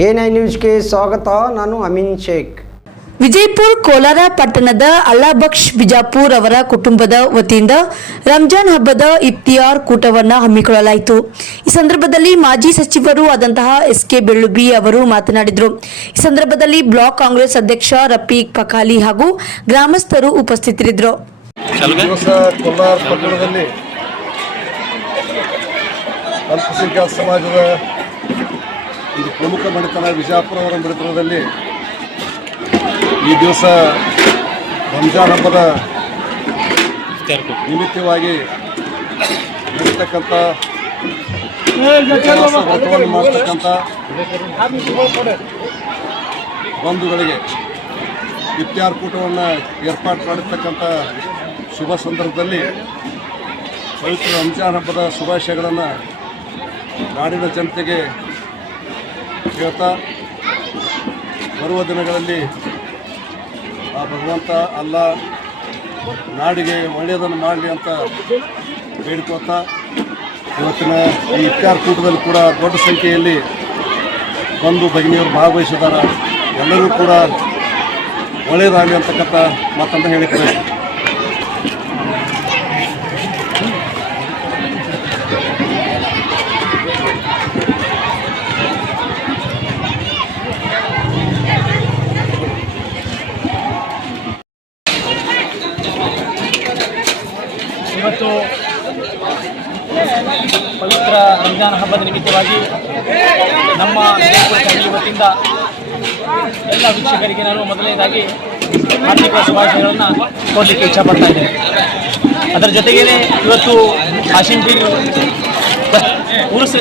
A9 ನ್ಯೂಸ್ಗೆ ಸ್ವಾಗತ. ನಾನು ಅಮೀನ್ ಶೇಖ್. ವಿಜಯಪುರ ಕೋಲಾರ ಪಟ್ಟಣದ ಅಲ್ಲಾಬಕ್ಷ್ ಬಿಜಾಪುರ್ ಅವರ ಕುಟುಂಬದ ವತಿಯಿಂದ ರಂಜಾನ್ ಹಬ್ಬದ ಇಫ್ತಿಯಾರ್ ಕೂಟವನ್ನು ಹಮ್ಮಿಕೊಳ್ಳಲಾಯಿತು. ಈ ಸಂದರ್ಭದಲ್ಲಿ ಮಾಜಿ ಸಚಿವರು ಆದಂತಹ ಎಸ್.ಕೆ. ಬೆಳ್ಳುಬಿ ಅವರು ಮಾತನಾಡಿದರು. ಈ ಸಂದರ್ಭದಲ್ಲಿ ಬ್ಲಾಕ್ ಕಾಂಗ್ರೆಸ್ ಅಧ್ಯಕ್ಷ ರಫೀಕ್ ಪಖಾಲಿ ಹಾಗೂ ಗ್ರಾಮಸ್ಥರು ಉಪಸ್ಥಿತರಿದ್ದರು. ಕೋಲಾರ ಪಟ್ಟಣದಲ್ಲಿ ಅಲ್ಪಸಂಖ್ಯಾತ ಸಮಾಜದ ಇದು ಪ್ರಮುಖ ಮನೆತನ ವಿಜಯಪುರ ಅವರ ಮನೆತನದಲ್ಲಿ ಈ ದಿವಸ ರಂಜಾನ್ ಹಬ್ಬದ ನಿಮಿತ್ತವಾಗಿ ನಡೀತಕ್ಕಂಥ ವ್ರತವನ್ನು ಮಾಡ್ತಕ್ಕಂಥ ಬಂಧುಗಳಿಗೆ ಇಫ್ತಿಯಾರ್ ಕೂಟವನ್ನು ಏರ್ಪಾಡು ಮಾಡಿರ್ತಕ್ಕಂಥ ಶುಭ ಸಂದರ್ಭದಲ್ಲಿ ಪವಿತ್ರ ರಂಜಾನ್ ಹಬ್ಬದ ಶುಭಾಶಯಗಳನ್ನು ನಾಡಿನ ಜನತೆಗೆ ಹೇಳ್ತಾ ಬರುವ ದಿನಗಳಲ್ಲಿ ಆ ಭಗವಂತ ಅಲ್ಲ ನಾಡಿಗೆ ಒಳ್ಳೆಯದನ್ನು ಮಾಡಲಿ ಅಂತ ಬೇಡ್ಕೋತಾ ಇವತ್ತಿನ ಈ ಇಫ್ತಿಯಾರ್ ಕೂಟದಲ್ಲಿ ಕೂಡ ದೊಡ್ಡ ಸಂಖ್ಯೆಯಲ್ಲಿ ಬಂದು ಭಗಿನಿಯರು ಭಾಗವಹಿಸಿದ್ದಾರೆ. ಎಲ್ಲರೂ ಕೂಡ ಒಳ್ಳೆಯದಾಗಲಿ ಅಂತಕ್ಕಂಥ ಮಾತನ್ನು ಹೇಳಿದ್ದಾರೆ. ಇವತ್ತು ಪವಿತ್ರ ರಂಜಾನ್ ಹಬ್ಬದ ನಿಮಿತ್ತವಾಗಿ ನಮ್ಮ ಫ್ಯಾಮಿಲಿ ವತಿಯಿಂದ ಎಲ್ಲ ವೀಕ್ಷಕರಿಗೆ ನಾನು ಮೊದಲನೇದಾಗಿ ಆರ್ಥಿಕ ಶುಭಾಶಯಗಳನ್ನು ಕೊಡಲಿಕ್ಕೆ ಇಚ್ಛಪಡ್ತಾ ಇದ್ದೇನೆ. ಅದರ ಜೊತೆಗೇ ಇವತ್ತು ಹಾಶಿಂ ಪೀರ್ ಉರುಸು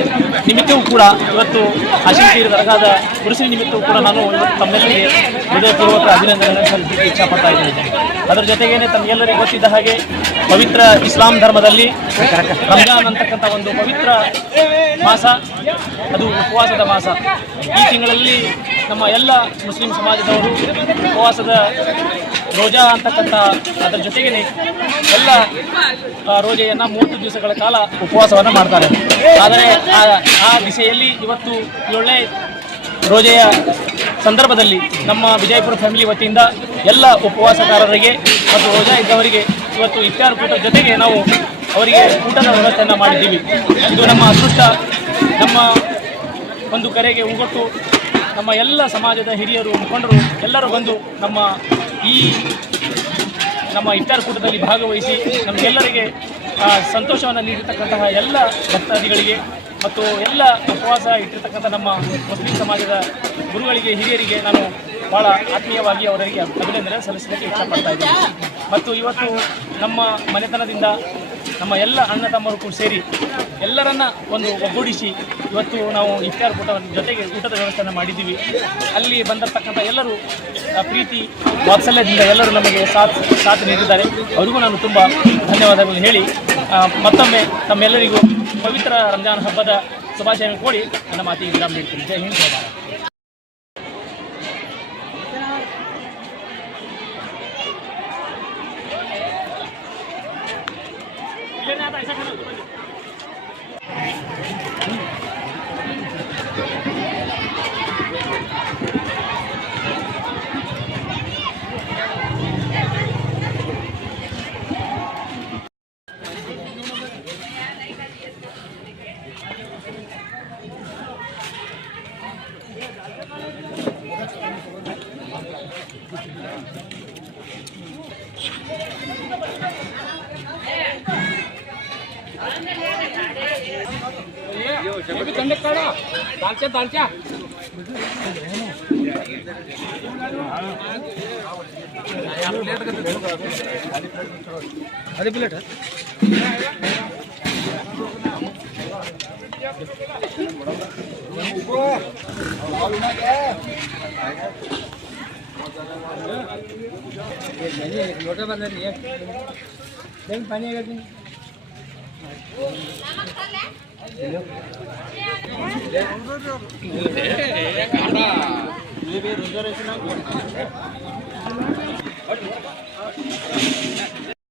ನಿಮಿತ್ತವೂ ಕೂಡ ಇವತ್ತು ಹಾಶಿಂ ಪೀರ್ ದರ್ಗಾದ ಉರುಸಿನ ನಿಮಿತ್ತವೂ ಕೂಡ ನಾನು ಇವತ್ತು ತಮ್ಮೆಲ್ಲರಿಗೆ ಹೃದಯಪೂರ್ವಕ ಅಭಿನಂದನೆಗಳನ್ನು ಸಲ್ಲಿಸಲಿಕ್ಕೆ ಇಚ್ಛಪಡ್ತಾ ಇದ್ದೇನೆ. ಅದರ ಜೊತೆಗೇ ತಮಗೆಲ್ಲರಿಗೂ ಗೊತ್ತಿದ್ದ ಹಾಗೆ ಪವಿತ್ರ ಇಸ್ಲಾಂ ಧರ್ಮದಲ್ಲಿ ರಂಜಾನ್ ಅಂತಕ್ಕಂಥ ಒಂದು ಪವಿತ್ರ ಮಾಸ, ಅದು ಉಪವಾಸದ ಮಾಸ. ಈ ತಿಂಗಳಲ್ಲಿ ನಮ್ಮ ಎಲ್ಲ ಮುಸ್ಲಿಂ ಸಮಾಜದವರು ಉಪವಾಸದ ರೋಜಾ ಅಂತಕ್ಕಂಥ ಅದರ ಜೊತೆಗೇ ಎಲ್ಲ ರೋಜೆಯನ್ನು 30 ದಿವಸಗಳ ಕಾಲ ಉಪವಾಸವನ್ನು ಮಾಡ್ತಾರೆ. ಆದರೆ ಆ ದಿಸೆಯಲ್ಲಿ ಇವತ್ತು ಒಳ್ಳೆ ರೋಜೆಯ ಸಂದರ್ಭದಲ್ಲಿ ನಮ್ಮ ವಿಜಯಪುರ ಫ್ಯಾಮಿಲಿ ವತಿಯಿಂದ ಎಲ್ಲ ಉಪವಾಸಕಾರರಿಗೆ ಮತ್ತು ರೋಜಾ ಇದ್ದವರಿಗೆ ಇವತ್ತು ಇಫ್ತಿಯಾರ್ ಕೂಟದ ಜೊತೆಗೆ ನಾವು ಅವರಿಗೆ ಊಟದ ವ್ಯವಸ್ಥೆಯನ್ನು ಮಾಡಿದ್ದೀವಿ. ಇದು ನಮ್ಮ ಅದೃಷ್ಟ. ನಮ್ಮ ಒಂದು ಕರೆಗೆ ಉಗೊಟ್ಟು ನಮ್ಮ ಎಲ್ಲ ಸಮಾಜದ ಹಿರಿಯರು, ಮುಖಂಡರು ಎಲ್ಲರೂ ಬಂದು ನಮ್ಮ ಇಫ್ತಿಯಾರ್ ಕೂಟದಲ್ಲಿ ಭಾಗವಹಿಸಿ ನಮಗೆಲ್ಲರಿಗೆ ಸಂತೋಷವನ್ನು ನೀಡಿರ್ತಕ್ಕಂತಹ ಎಲ್ಲ ಭಕ್ತಾದಿಗಳಿಗೆ ಮತ್ತು ಎಲ್ಲ ಉಪವಾಸ ಇಟ್ಟಿರ್ತಕ್ಕಂಥ ನಮ್ಮ ಮುಸ್ಲಿಂ ಸಮಾಜದ ಗುರುಗಳಿಗೆ, ಹಿರಿಯರಿಗೆ ನಾನು ಭಾಳ ಆತ್ಮೀಯವಾಗಿ ಅವರಿಗೆ ಅಭಿನಂದನೆ ಸಲ್ಲಿಸಲಿಕ್ಕೆ ಇಷ್ಟಪಡ್ತಾ ಇದ್ದೇನೆ. ಮತ್ತು ಇವತ್ತು ನಮ್ಮ ಮನೆತನದಿಂದ ನಮ್ಮ ಎಲ್ಲ ಅಣ್ಣ ತಮ್ಮರು ಕೂಡ ಸೇರಿ ಎಲ್ಲರನ್ನ ಒಂದು ಒಗ್ಗೂಡಿಸಿ ಇವತ್ತು ನಾವು ಇಫ್ತಿಯಾರ್ ಕೂಟದ ಜೊತೆಗೆ ಊಟದ ವ್ಯವಸ್ಥೆಯನ್ನು ಮಾಡಿದ್ದೀವಿ. ಅಲ್ಲಿ ಬಂದಿರತಕ್ಕಂಥ ಎಲ್ಲರೂ ಪ್ರೀತಿ ವಾತ್ಸಲ್ಯದಿಂದ ಎಲ್ಲರೂ ನಮಗೆ ಸಾಥ್ ನೀಡಿದ್ದಾರೆ. ಅವರಿಗೂ ನಾನು ತುಂಬ ಧನ್ಯವಾದಗಳು ಹೇಳಿ ಮತ್ತೊಮ್ಮೆ ತಮ್ಮೆಲ್ಲರಿಗೂ ಪವಿತ್ರ ರಂಜಾನ್ ಹಬ್ಬದ ಶುಭಾಶಯಗಳನ್ನು ಕೋರಿ ನನ್ನ ಮಾತಿಗೆ ವಿರಾಮ ನೀಡ್ತೀನಿ. ಜೈ ಹಿಂದ್, ಜೈ ಭಾರತ್. दालच्या आधी प्लेट लोटे बंद पानी रिजर्वेशन